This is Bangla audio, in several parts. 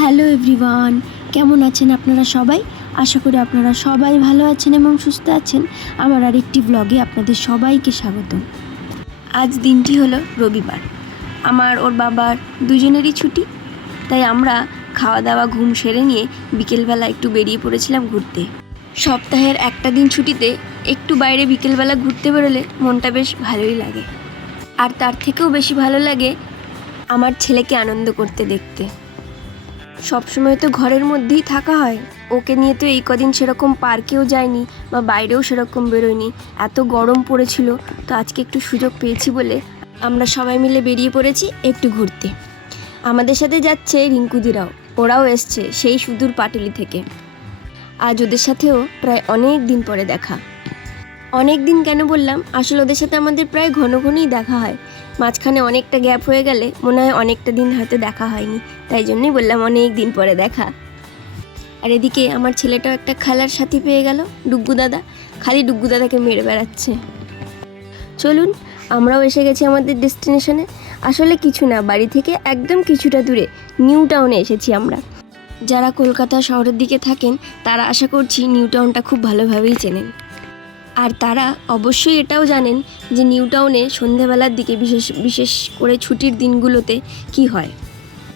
হ্যালো এভরিওয়ান, কেমন আছেন আপনারা সবাই? আশা করি আপনারা সবাই ভালো আছেন এবং সুস্থ আছেন। আমার আরেকটি ব্লগে আপনাদের সবাইকে স্বাগত। আজ দিনটি হলো রবিবার। আমার ওর বাবার দুজনেরই ছুটি, তাই আমরা খাওয়া দাওয়া ঘুম সেরে নিয়ে বিকেলবেলা একটু বেরিয়ে পড়েছিলাম ঘুরতে। সপ্তাহের একটা দিন ছুটিতে একটু বাইরে বিকেলবেলা ঘুরতে বেরোলে মনটা বেশ ভালোই লাগে। আর তার থেকেও বেশি ভালো লাগে আমার ছেলেকে আনন্দ করতে দেখতে। সবসময় তো ঘরের মধ্যেই থাকা হয়, ওকে নিয়ে তো এই কদিন সেরকম পার্কেও যায়নি বা বাইরেও সেরকম বেরোয়নি। এত গরম পড়েছিল, তো আজকে একটু সুযোগ পেয়েছি বলে আমরা সবাই মিলে বেরিয়ে পড়েছি একটু ঘুরতে। আমাদের সাথে যাচ্ছে রিঙ্কুদিরাও, ওরাও এসছে সেই সুদূর পাটুলি থেকে। আজ ওদের সাথেও প্রায় অনেক দিন পরে দেখা। অনেক দিন কেন বললাম, আসলে ওদের সাথে আমাদের প্রায় ঘন ঘনই দেখা হয়। মাঝখানে অনেকটা গ্যাপ হয়ে গেলে মনে হয় অনেকটা দিন হয়তো দেখা হয়নি, তাই জন্যই বললাম অনেক দিন পরে দেখা। আর এদিকে আমার ছেলেটাও একটা খেলার সাথী পেয়ে গেল, ডুগ্গু দাদা। খালি ডুগ্গু দাদাকে মেরে বেড়াচ্ছে। চলুন, আমরাও এসে গেছি আমাদের ডেস্টিনেশনে। আসলে কিছু না, বাড়ি থেকে একদম কিছুটা দূরে নিউ টাউনে এসেছি আমরা। যারা কলকাতা শহরের দিকে থাকেন তারা আশা করছি নিউ টাউনটা খুব ভালোভাবেই চেনেন। আর তারা অবশ্যই এটাও জানেন যে নিউ টাউনে সন্ধেবেলার দিকে বিশেষ করে ছুটির দিনগুলোতে কি হয়।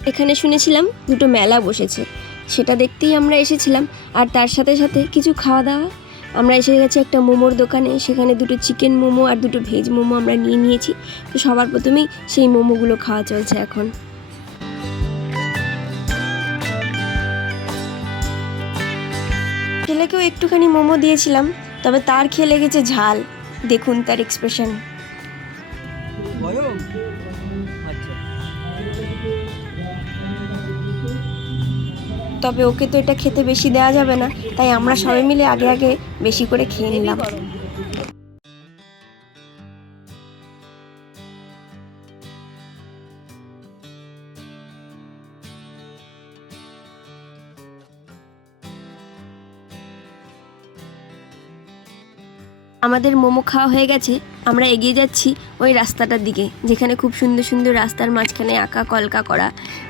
এখানে শুনেছিলাম দুটো মেলা বসেছে, সেটা দেখতেই আমরা এসেছিলাম। আর তার সাথে সাথে কিছু খাওয়া দাওয়া। আমরা এসে গেছি একটা মোমোর দোকানে, সেখানে দুটো চিকেন মোমো আর দুটো ভেজ মোমো আমরা নিয়েছি। তো সবার প্রথমেই সেই মোমোগুলো খাওয়া চলছে এখন। ছেলেকেও একটুখানি মোমো দিয়েছিলাম, তবে তার খেয়ে লেগেছে ঝাল। দেখুন তার এক্সপ্রেশন। তবে ওকে তো এটা খেতে বেশি দেওয়া যাবে না, তাই আমরা সবাই মিলে আগে আগে বেশি করে খেয়ে নিলাম। আমাদের মোমো খাওয়া হয়ে গেছে, আমরা এগিয়ে যাচ্ছি ওই রাস্তাটার দিকে, যেখানে খুব সুন্দর সুন্দর রাস্তার মাঝখানে আঁকা কলকা করা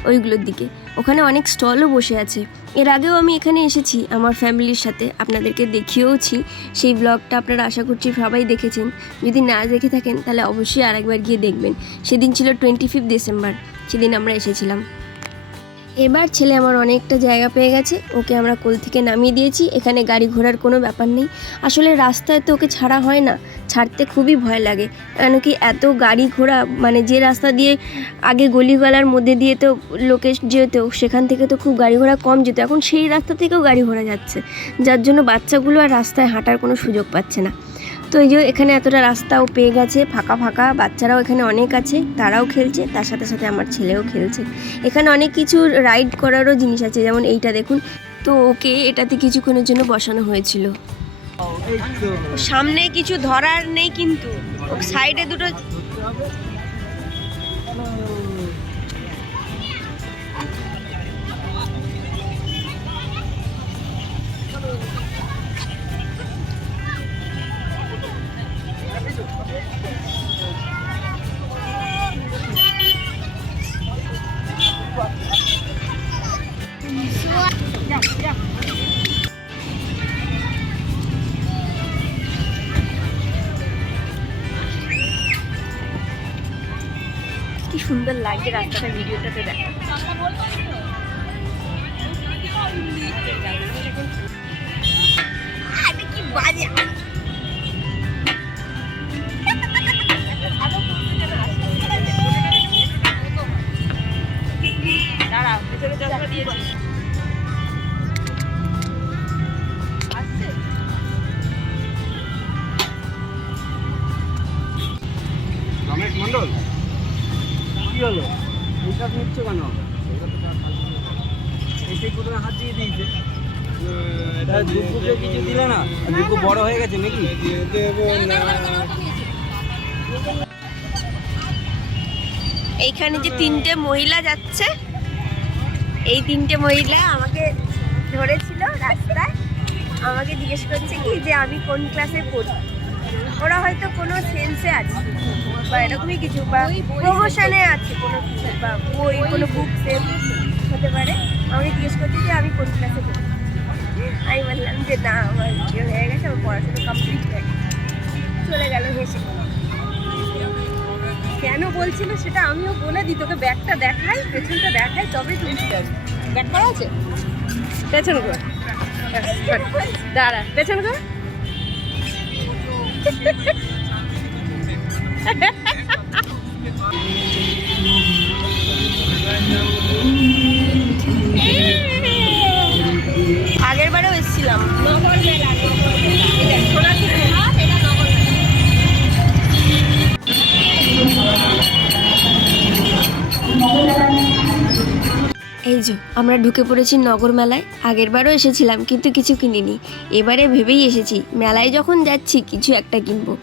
ওইগুলোর দিকে। ওখানে অনেক স্টলও বসে আছে। এর আগেও আমি এখানে এসেছি আমার ফ্যামিলির সাথে, আপনাদেরকে দেখিয়েওছি। সেই ব্লগটা আপনারা আশা করছি সবাই দেখেছেন। যদি না দেখে থাকেন তাহলে অবশ্যই আরেকবার গিয়ে দেখবেন। সেদিন ছিল 25 ডিসেম্বর, সেদিন আমরা এসেছিলাম। এবার ছেলে আমার অনেকটা জায়গা পেয়ে গেছে, ওকে আমরা কোল থেকে নামিয়ে দিয়েছি। এখানে গাড়ি ঘোড়ার কোনো ব্যাপার নেই। আসলে রাস্তায় তো ওকে ছাড়া হয় না, ছাড়তে খুবই ভয় লাগে। কেন কি এত গাড়ি ঘোড়া, মানে যে রাস্তা দিয়ে আগে গলিগালার মধ্যে দিয়ে তো লোকে যেত, সেখান থেকে তো খুব গাড়ি ঘোড়া কম যেত, এখন সেই রাস্তা থেকেও গাড়ি ঘোড়া যাচ্ছে, যার জন্য বাচ্চাগুলো আর রাস্তায় হাঁটার কোনো সুযোগ পাচ্ছে না। তো এই যে এখানে এতটা রাস্তাও পেয়ে গেছে ফাঁকা ফাঁকা, বাচ্চারাও এখানে অনেক আছে, তারাও খেলছে, তার সাথে সাথে আমার ছেলেও খেলছে। এখানে অনেক কিছু রাইড করারও জিনিস আছে, যেমন এইটা দেখুন। তো ওকে এটাতে কিছুক্ষণের জন্য বসানো হয়েছিল। সামনে কিছু ধরার নেই, কিন্তু সাইডে দুটো কি সুন্দর লাগছে রাস্তাটা, ভিডিওটাতে দেখা। কি বাজে দাঁড়া, ভিতরে চশমা দিয়েছিস। রমেশ মন্ডল, কি হলো? এইটা নিচ্ছ কেন? এই কোথাও হাত দিয়ে দিয়েছে, দুপুরে কিছু দিলে না? দুপুর বড় হয়ে গেছে নাকি? এইখানে যে তিনটে মহিলা যাচ্ছে, এই তিনটে মহিলা আমাকে ধরেছিল রাস্তায়, আমাকে জিজ্ঞেস করছে কি যে আমি কোন ক্লাসে পড়ি। ওরা হয়তো কোনো সেন্সে আছে বা এরকমই কিছু, বা প্রমোশনে আছে কোনো কিছু, বা বই কোনো বুক সেল হতে পারে। আমাকে জিজ্ঞেস করছি যে আমি কোন ক্লাসে পড়ি। আমি বললাম যে না আমার বিয়ে হয়ে গেছে, আমার পড়াশোনা কমপ্লিট হয়ে গেছে। চলে গেল হেসে। কেন বলছিল সেটা আমিও বলে দিই, তোকে ব্যাগটা দেখাই, পেছনটা দেখাই, তবে তুই ব্যাগ করা আছে পেছন কর, দাঁড়া পেছন কর। আগের বারেও এসেছিলাম নগর মেলা, এই যে আমরা ঢুকে পড়েছি নগর মেলায়। আগের বারও এসেছিলাম কিন্তু কিছু কিনিনি, এবারে ভেবেই এসেছি মেলায় যখন যাচ্ছি কিছু একটা কিনবো।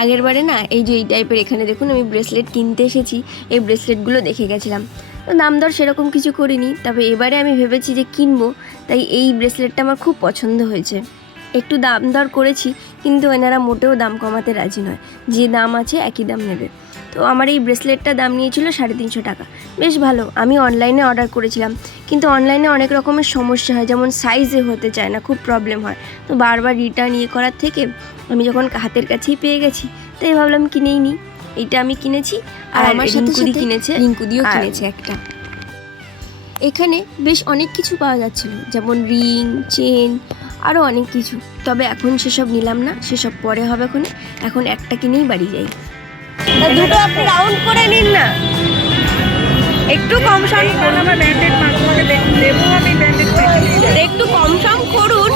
আগের বারে না এই যে এই টাইপের, এখানে দেখুন আমি ব্রেসলেট কিনতে এসেছি, এই ব্রেসলেটগুলো দেখে গেছিলাম, তো দাম দর সেরকম কিছু করিনি, তবে এবারে আমি ভেবেছি যে কিনবো, তাই এই ব্রেসলেটটা আমার খুব পছন্দ হয়েছে। একটু দাম দর করেছি কিন্তু এনারা মোটেও দাম কমাতে রাজি নয়, যে দাম আছে একই দাম নেবে। তো আমার এই ব্রেসলেটটা দাম নিয়েছিল 350 টাকা, বেশ ভালো। আমি অনলাইনে অর্ডার করেছিলাম কিন্তু অনলাইনে অনেক রকমের সমস্যা হয়, যেমন সাইজে হতে চায় না, খুব প্রবলেম হয়, তো বারবার রিটার্ন করার থেকে আমি যখন হাতের কাছেই পেয়ে গেছি তাই ভাবলাম কিনেই নিই। এইটা আমি কিনেছি, আর আমার সাথে কিনেছে, রিঙ্কুদিও কিনেছে একটা। এখানে বেশ অনেক কিছু পাওয়া যাচ্ছিল, যেমন রিং, চেন, আরও অনেক কিছু, তবে এখন সেসব নিলাম না, সেসব পরে হবে। এখন একটা কিনেই বাড়ি যাই। দুটো আপনি রাউন্ড করে নিন না, একটু কম সম একটু কম সম করুন।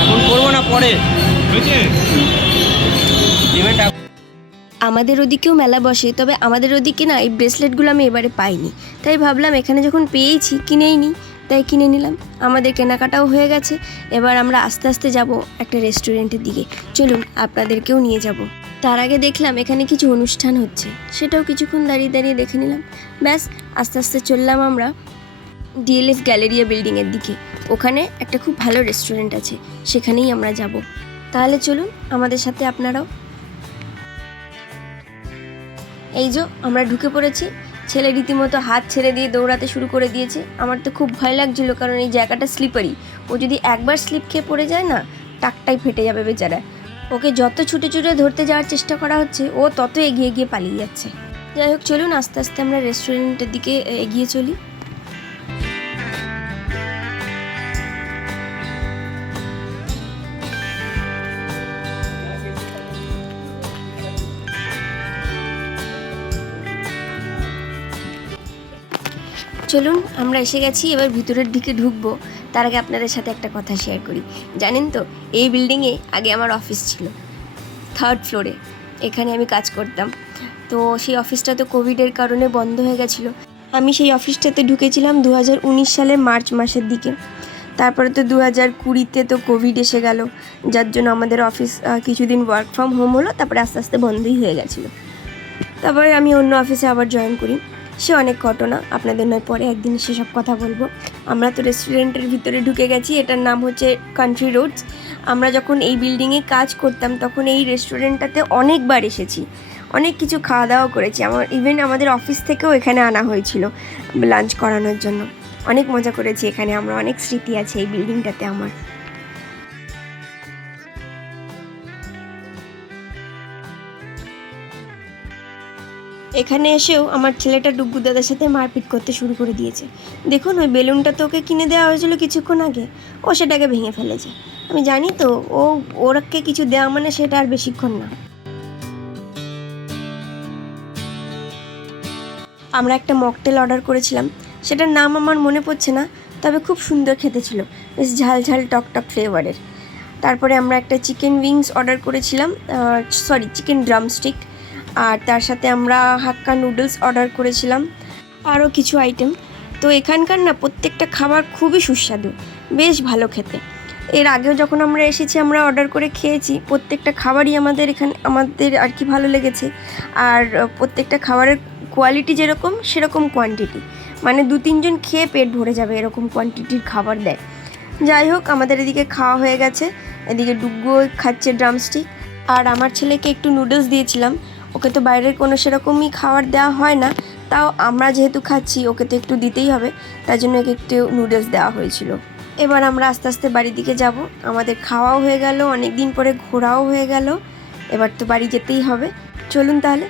এখন করবো না, পরে পেমেন্ট। আমাদের ওদিকেও মেলা বসে, তবে আমাদের ওদিকে না এই ব্রেসলেটগুলো আমি এবারে পাইনি, তাই ভাবলাম এখানে যখন পেয়েছি কিনেই নিই, তাই কিনে নিলাম। আমাদের কেনাকাটাও হয়ে গেছে, এবার আমরা আস্তে আস্তে যাব একটা রেস্টুরেন্টের দিকে। চলুন আপনাদেরকেও নিয়ে যাব। তার আগে দেখলাম এখানে কিছু অনুষ্ঠান হচ্ছে, সেটাও কিছুক্ষণ দাঁড়িয়ে দাঁড়িয়ে দেখে নিলাম। ব্যাস আস্তে আস্তে চললাম আমরা ডিএলএফ গ্যালেরিয়া বিল্ডিংয়ের দিকে। ওখানে একটা খুব ভালো রেস্টুরেন্ট আছে, সেখানেই আমরা যাব। তাহলে চলুন আমাদের সাথে আপনারাও। এই যে আমরা ঢুকে পড়েছি, ছেলে রীতিমতো হাত ছেড়ে দিয়ে দৌড়াতে শুরু করে দিয়েছে। আমার তো খুব ভয় লাগছিল, কারণ এই জায়গাটা স্লিপারি, ও যদি একবার স্লিপ খেয়ে পড়ে যায় না, টাকটাই ফেটে যাবে বেচারা। ওকে যত ছুটে ছুটে ধরতে যাওয়ার চেষ্টা করা হচ্ছে, ও তত এগিয়ে গিয়ে পালিয়ে যাচ্ছে। যাই হোক চলুন আস্তে আস্তে আমরা রেস্টুরেন্টের দিকে এগিয়ে চলি। চলুন আমরা এসে গেছি, এবার ভিতরের দিকে ঢুকবো। তার আগে আপনাদের সাথে একটা কথা শেয়ার করি। জানেন তো, এই বিল্ডিংয়ে আগে আমার অফিস ছিল, 3rd ফ্লোরে। এখানে আমি কাজ করতাম, তো সেই অফিসটা তো কোভিডের কারণে বন্ধ হয়ে গেছিলো। আমি সেই অফিসটাতে ঢুকেছিলাম 2019 সালের মার্চ মাসের দিকে। তারপরে তো 2020-তে তো কোভিড এসে গেল, যার জন্য আমাদের অফিস কিছুদিন ওয়ার্ক ফ্রম হোম হলো, তারপরে আস্তে আস্তে বন্ধই হয়ে গেছিলো। তারপরে আমি অন্য অফিসে আবার জয়েন করি। সে অনেক ঘটনা, আপনাদের নয় পরে একদিন সেসব কথা বলবো। আমরা তো রেস্টুরেন্টের ভিতরে ঢুকে গেছি, এটার নাম হচ্ছে কান্ট্রি রোডস। আমরা যখন এই বিল্ডিংয়ে কাজ করতাম তখন এই রেস্টুরেন্টটাতে অনেকবার এসেছি, অনেক কিছু খাওয়া দাওয়া করেছি। ইভেন আমাদের অফিস থেকেও এখানে আনা হয়েছিল লাঞ্চ করানোর জন্য। অনেক মজা করেছি এখানে আমরা, অনেক স্মৃতি আছে এই বিল্ডিংটাতে আমার। এখানে এসেও আমার ছেলেটা ডুগ্গু দাদার সাথে মারপিট করতে শুরু করে দিয়েছে। দেখুন ওই বেলুনটা তো ওকে কিনে দেওয়া হয়েছিল কিছুক্ষণ আগে, ও সেটাকে ভেঙে ফেলেছে। আমি জানি তো, ওরকে কিছু দেওয়া মানে সেটা আর বেশিক্ষণ না। আমরা একটা মকটেল অর্ডার করেছিলাম, সেটার নাম আমার মনে পড়ছে না, তবে খুব সুন্দর খেতে ছিল, বেশ ঝাল ঝাল টক টক ফ্লেভারের। তারপরে আমরা একটা চিকেন উইংস অর্ডার করেছিলাম, চিকেন ড্রামস্টিক, আর তার সাথে আমরা হাক্কা নুডলস অর্ডার করেছিলাম, আরও কিছু আইটেম। তো এখানকার না প্রত্যেকটা খাবার খুবই সুস্বাদু, বেশ ভালো খেতে। এর আগেও যখন আমরা এসেছি আমরা অর্ডার করে খেয়েছি, প্রত্যেকটা খাবারই আমাদের আর কি ভালো লেগেছে। আর প্রত্যেকটা খাবারের কোয়ালিটি যেরকম সেরকম কোয়ান্টিটি, মানে 2-3 জন খেয়ে পেট ভরে যাবে এরকম কোয়ান্টিটির খাবার দেয়। যাই হোক, আমাদের এদিকে খাওয়া হয়ে গেছে। এদিকে ডুগ্গু খাচ্ছে ড্রামস্টিক, আর আমার ছেলেকে একটু নুডলস দিয়েছিলাম। ওকে তো বাইরের কোনো সেরকমই খাবার দেওয়া হয় না, তাও আমরা যেহেতু খাচ্ছি ওকে তো একটু দিতেই হবে, তাই জন্য ওকে একটু নুডলস দেওয়া হয়েছিল। এবার আমরা আস্তে আস্তে বাড়ির দিকে যাব। আমাদের খাওয়াও হয়ে গেল, অনেক দিন পরে ঘোরাও হয়ে গেল, এবার তো বাড়ি যেতেই হবে। চলুন তাহলে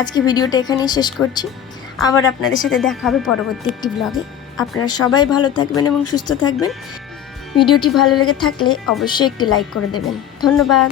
আজকে ভিডিওটা এখানেই শেষ করছি। আবার আপনাদের সাথে দেখা হবে পরবর্তী একটি ব্লগে। আপনারা সবাই ভালো থাকবেন এবং সুস্থ থাকবেন। ভিডিওটি ভালো লেগে থাকলে অবশ্যই একটি লাইক করে দেবেন। ধন্যবাদ।